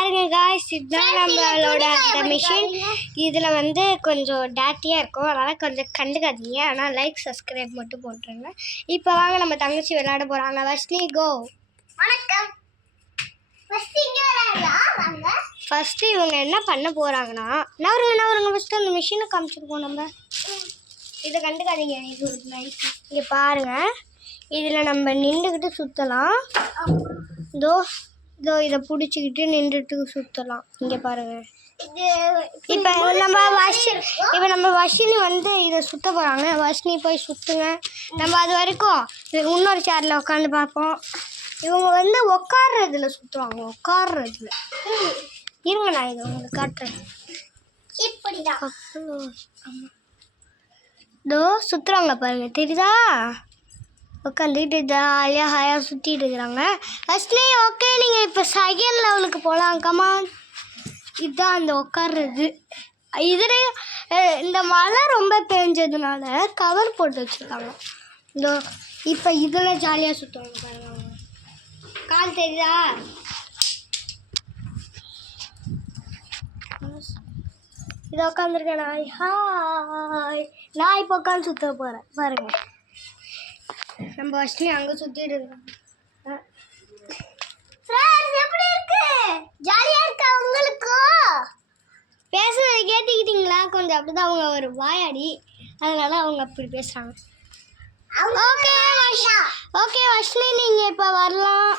பாருங்க காய்ஸ், இதுதான் நம்மளோட அந்த மிஷின். இதில் வந்து கொஞ்சம் டேட்டியாக இருக்கும், அதனால் கொஞ்சம் கண்டுக்காதீங்க. ஆனால் லைக் சப்ஸ்கிரைப் மட்டும் போட்டுருங்க. இப்போ வாங்க நம்ம தங்கச்சி விளையாட போகிறாங்க. வர்ஷினி கோ. வணக்கம். ஃபஸ்ட்டு இவங்க என்ன பண்ண போகிறாங்கன்னா, நவருங்க ஃபஸ்ட்டு அந்த மிஷினை காமிச்சிருக்கோம். நம்ம இதை கண்டுக்காதீங்க. இது ஒரு லைக். இங்கே பாருங்கள், இதில் நம்ம நின்றுக்கிட்டு சுற்றலாம். இதோ இதை பிடிச்சிக்கிட்டு நின்றுட்டு சுற்றலாம். இங்கே பாருங்கள். இப்போ நம்ம வர்ஷினி வந்து இதை சுற்ற போகிறாங்க. வர்ஷினி போய் சுற்றுங்க. நம்ம அது வரைக்கும் இன்னொரு சேரில் உட்காந்து பார்ப்போம். இவங்க வந்து உட்கார்றதுல சுற்றுவாங்க. உட்கார்றதுல இருங்க, நான் இதை உங்களுக்கு காட்டுறேன். இப்படிதான் இதோ சுற்றுறாங்க பாருங்க, தெரியுதா? உட்காந்துக்கிட்டு ஜாலியாக ஹாயாக சுற்றிட்டு இருக்கிறாங்க. ஃபஸ்ட்லி ஓகே, நீங்கள் இப்போ செகண்ட் லெவலுக்கு போகலாம். கமான். இதுதான் அந்த உட்கார்றது. இதில் இந்த மழை ரொம்ப பெஞ்சதுனால கவர் போட்டு வச்சுருக்காங்க. இதோ இப்போ இதில் ஜாலியாக சுற்றுவாங்க பாருங்க. கால் தெரியுதா? இதை உட்காந்துருக்கேன் நாய். ஹாய், நான் இப்போ உட்காந்து சுற்ற போகிறேன் பாருங்க. நம்ம வர்ஷினி அங்கே சுற்றிட்டு இருக்கோம். எப்படி இருக்கு? ஜாலியா இருக்கா உங்களுக்கு? பேசுறதை கேட்டுக்கிட்டீங்களா? கொஞ்சம் அப்படிதான். அவங்க ஒரு வாயாடி, அதனால அவங்க அப்படி பேசுகிறாங்க. ஓகே வர்ஷினி, நீங்கள் இப்போ வரலாம்.